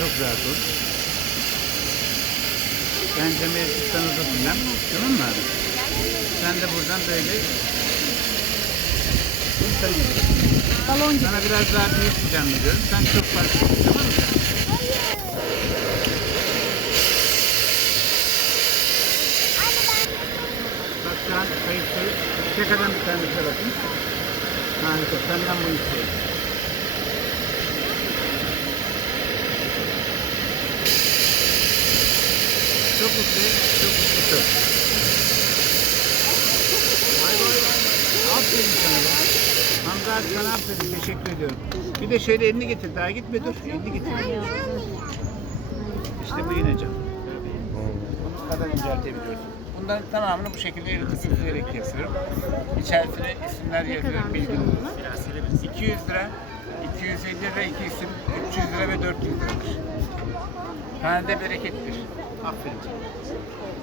Çok ol. Bence mevcut sana da bilmem. Tamam mı abi? Sen de buradan böyle sen. Balon gibi. Sana biraz daha büyük planlıyorum. Sen çok farklı tamam mı? Bak şu an kayıttayız. Şakadan bir tane şey bakayım. Harika. Senden bunu istiyorum. Çok mutlu, çok mutlu, çok. Vay vay vay. Aferin sana abi sana aferin. Teşekkür ediyorum. Bir de şöyle elini getir. Daha gitme dur. Elini getir. İşte bu yine cam. Bunu kadar inceltebiliyorsun. Bunların tamamını bu şekilde eritip üfleyerek yapıyorum. İçerisine isimler yazıyorum, olsun. 200 lira, 250 lira, iki isim, 300 lira ve 400 liradır. Hanede berekettir. Aferin.